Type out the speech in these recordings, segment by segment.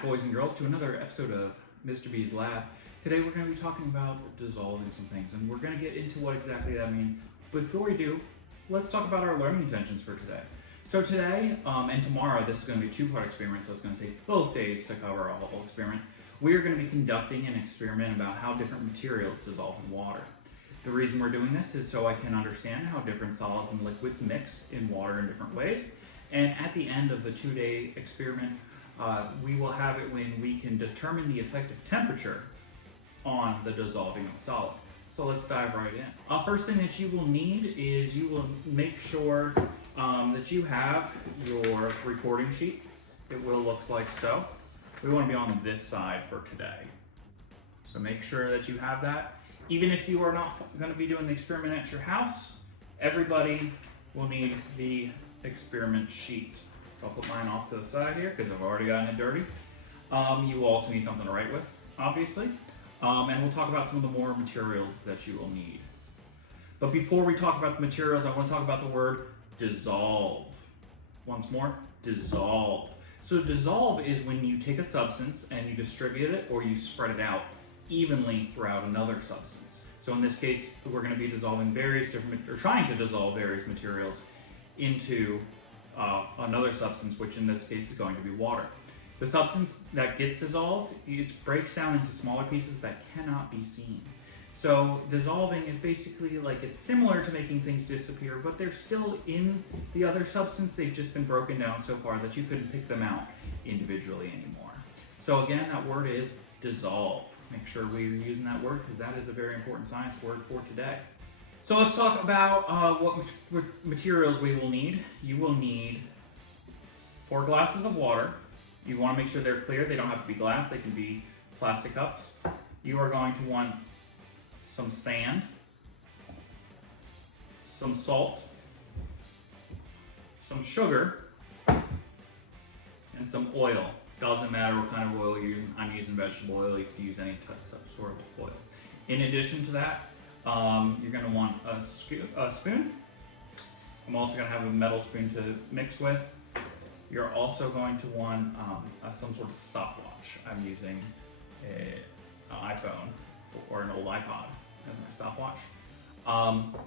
back, boys and girls, to another episode of Mr. B's Lab. Today we're going to be talking about dissolving some things, and we're going to get into what exactly that means. Before we do, let's talk about our learning intentions for today. So today and tomorrow, this is going to be a two-part experiment, so it's going to take both days to cover a whole experiment. We are going to be conducting an experiment about how different materials dissolve in water. The reason we're doing this is so I can understand how different solids and liquids mix in water in different ways. And at the end of the two-day experiment, we will have it when we can determine the effective temperature on the dissolving of the solid. So let's dive right in. First thing that you will need is you will make sure that you have your recording sheet. It will look like so. We want to be on this side for today. So make sure that you have that. Even if you are not going to be doing the experiment at your house, everybody will need the experiment sheet. So I'll put mine off to the side here because I've already gotten it dirty. You will also need something to write with, obviously. And we'll talk about some of the more materials that you will need. But before we talk about the materials, I want to talk about the word dissolve. Once more, dissolve. So dissolve is when you take a substance and you distribute it or you spread it out evenly throughout another substance. So in this case, we're going to be dissolving trying to dissolve various materials into another substance, which in this case is going to be water. The substance that gets dissolved breaks down into smaller pieces that cannot be seen. So dissolving is basically like it's similar to making things disappear, but they're still in the other substance. They've just been broken down so far that you couldn't pick them out individually anymore. So again, that word is dissolve. Make sure we're using that word because that is a very important science word for today. So let's talk about what materials we will need. You will need 4 glasses of water. You want to make sure they're clear. They don't have to be glass. They can be plastic cups. You are going to want some sand, some salt, some sugar, and some oil. Doesn't matter what kind of oil you're using. I'm using vegetable oil. You can use any sort of oil. In addition to that, you're going to want a spoon. I'm also going to have a metal spoon to mix with. You're also going to want some sort of stopwatch. I'm using an iPhone or an old iPod as my stopwatch.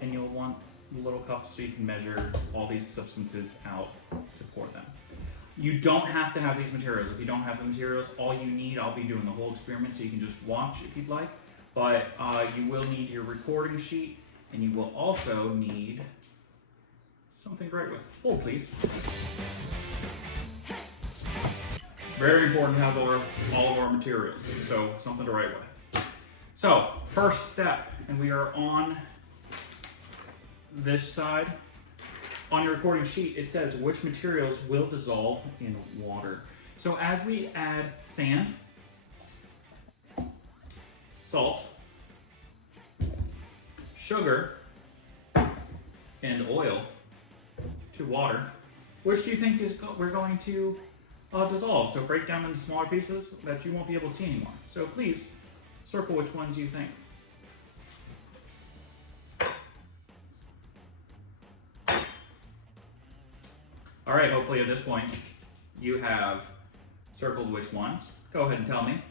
And you'll want little cups so you can measure all these substances out to pour them. You don't have to have these materials. If you don't have the materials, all you need, I'll be doing the whole experiment so you can just watch if you'd like. But you will need your recording sheet, and you will also need something to write with. Hold, please. Very important to have all of our materials, so something to write with. So, first step, and we are on this side. On your recording sheet, it says which materials will dissolve in water. So as we add sand, salt, sugar, and oil to water, which do you think we're going to dissolve? So break down into smaller pieces that you won't be able to see anymore. So please circle which ones you think. All right, hopefully at this point you have circled which ones. Go ahead and tell me.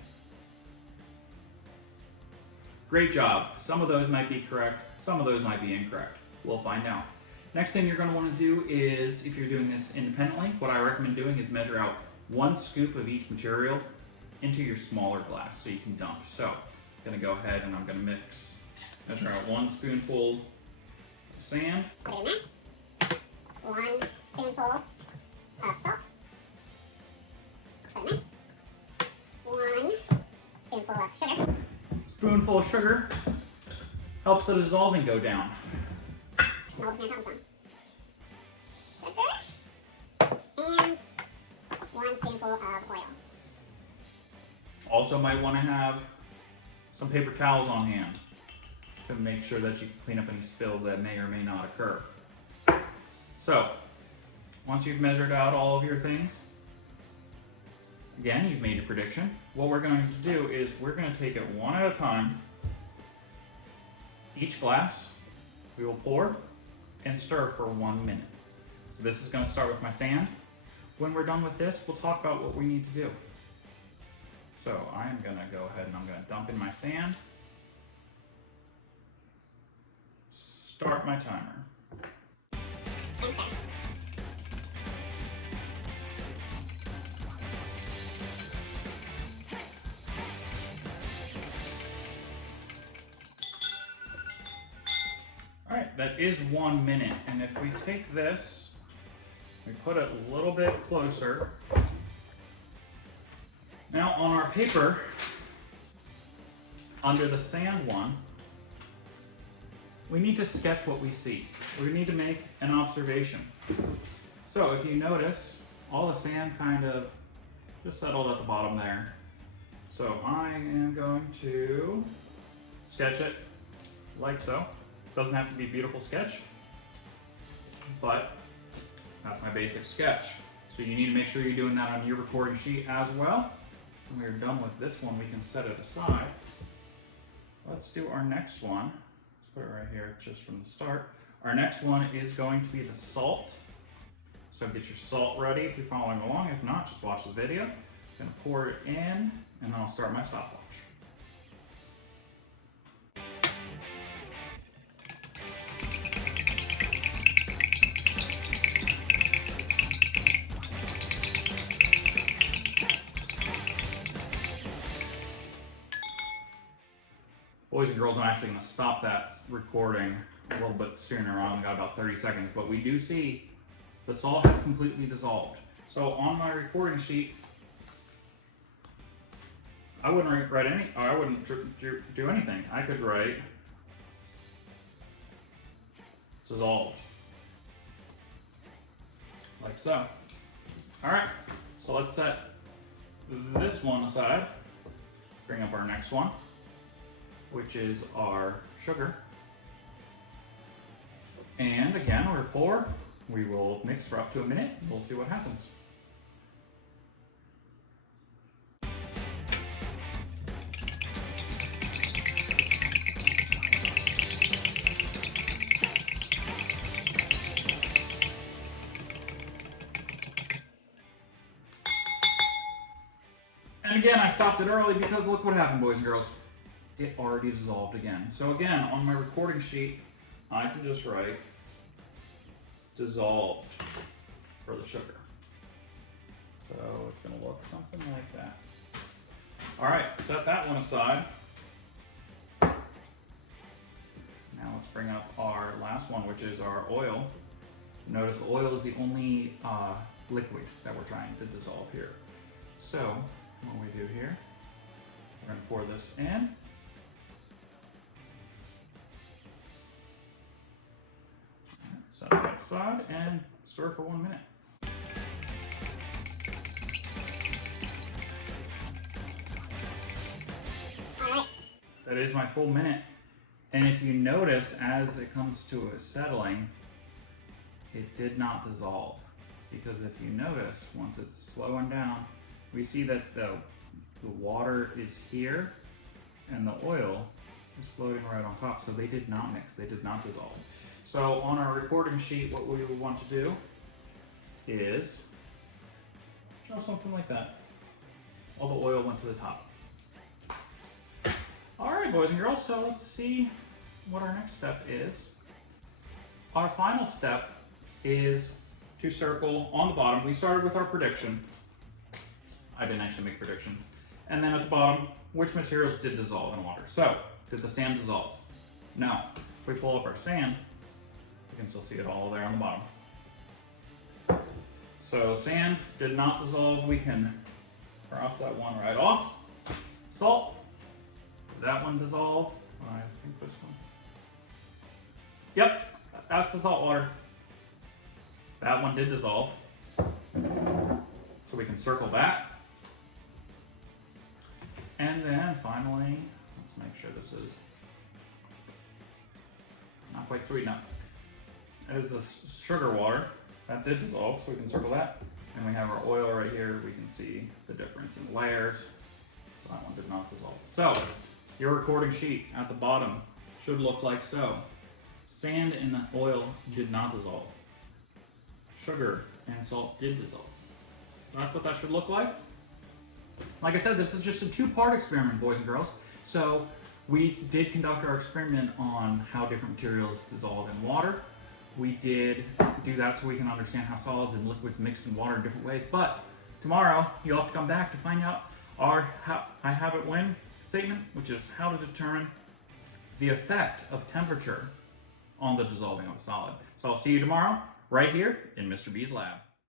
Great job. Some of those might be correct, some of those might be incorrect. We'll find out. Next thing you're going to want to do is, if you're doing this independently, what I recommend doing is measure out 1 scoop of each material into your smaller glass so you can dump. So I'm going to go ahead and I'm going to measure out 1 spoonful of sand. Put it in there. 1 spoonful of salt. Put it in there. 1 spoonful of sugar. Spoonful of sugar helps the dissolving go down. I'll open your tongue some. Sugar. And 1 spoonful of oil. Also might want to have some paper towels on hand to make sure that you can clean up any spills that may or may not occur. So, once you've measured out all of your things, again, you've made a prediction. What we're going to do is we're going to take it one at a time. Each glass we will pour and stir for 1 minute. So this is going to start with my sand. When we're done with this, we'll talk about what we need to do. So I am gonna go ahead and I'm gonna dump in my sand. Start my timer. All right, that is 1 minute. And if we take this, we put it a little bit closer. Now on our paper, under the sand one, we need to sketch what we see. We need to make an observation. So if you notice, all the sand kind of just settled at the bottom there. So I am going to sketch it like so. Doesn't have to be a beautiful sketch, but that's my basic sketch. So you need to make sure you're doing that on your recording sheet as well. When we're done with this one, we can set it aside. Let's do our next one. Let's put it right here just from the start. Our next one is going to be the salt. So get your salt ready if you're following along. If not, just watch the video. I'm gonna pour it in, and then I'll start my stopwatch. Boys and girls, I'm actually going to stop that recording a little bit sooner. I only got about 30 seconds, but we do see the salt has completely dissolved. So on my recording sheet, I wouldn't write any, or I wouldn't do anything. I could write dissolved, like so. All right, so let's set this one aside. Bring up our next one, which is our sugar. And again, we're pour. We will mix for up to a minute. We'll see what happens. And again, I stopped it early because look what happened, boys and girls. It already dissolved again. So again, on my recording sheet, I can just write dissolved for the sugar. So it's gonna look something like that. All right, set that one aside. Now let's bring up our last one, which is our oil. Notice oil is the only liquid that we're trying to dissolve here. So what we do here, we're gonna pour this in. Set it aside and stir for 1 minute. All right. That is my full minute. And if you notice, as it comes to a settling, it did not dissolve. Because if you notice, once it's slowing down, we see that the water is here and the oil is floating right on top. So they did not mix, they did not dissolve. So on our recording sheet, what we would want to do is draw something like that. All the oil went to the top. All right, boys and girls, so let's see what our next step is. Our final step is to circle on the bottom. We started with our prediction. I didn't actually make a prediction. And then at the bottom, which materials did dissolve in water? So, did the sand dissolve? No. If we pull up our sand, you can still see it all there on the bottom. So sand did not dissolve. We can cross that one right off. Salt, did that one dissolve? I think this one. Yep, that's the salt water. That one did dissolve. So we can circle that. And then finally, let's make sure this is not quite sweet enough. That is the sugar water. That did dissolve, so we can circle that. And we have our oil right here. We can see the difference in layers. So that one did not dissolve. So your recording sheet at the bottom should look like so. Sand and oil did not dissolve. Sugar and salt did dissolve. So that's what that should look like. Like I said, this is just a two-part experiment, boys and girls. So we did conduct our experiment on how different materials dissolve in water. We did do that so we can understand how solids and liquids mix in water in different ways. But tomorrow, you'll have to come back to find out our I have it when statement, which is how to determine the effect of temperature on the dissolving of a solid. So I'll see you tomorrow right here in Mr. B's lab.